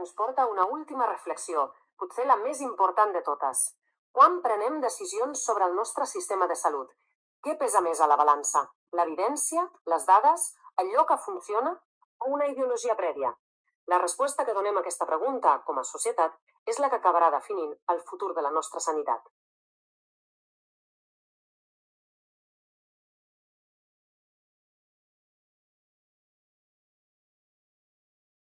ens porta a una última reflexió, potser la més important de totes. Quan prenem decisions sobre el nostre sistema de salut, què pesa més a la balança? L'evidència, les dades, allò que funciona o una ideologia prèvia? La resposta que donem a aquesta pregunta, com a societat, és la que acabarà definint el futur de la nostra sanitat.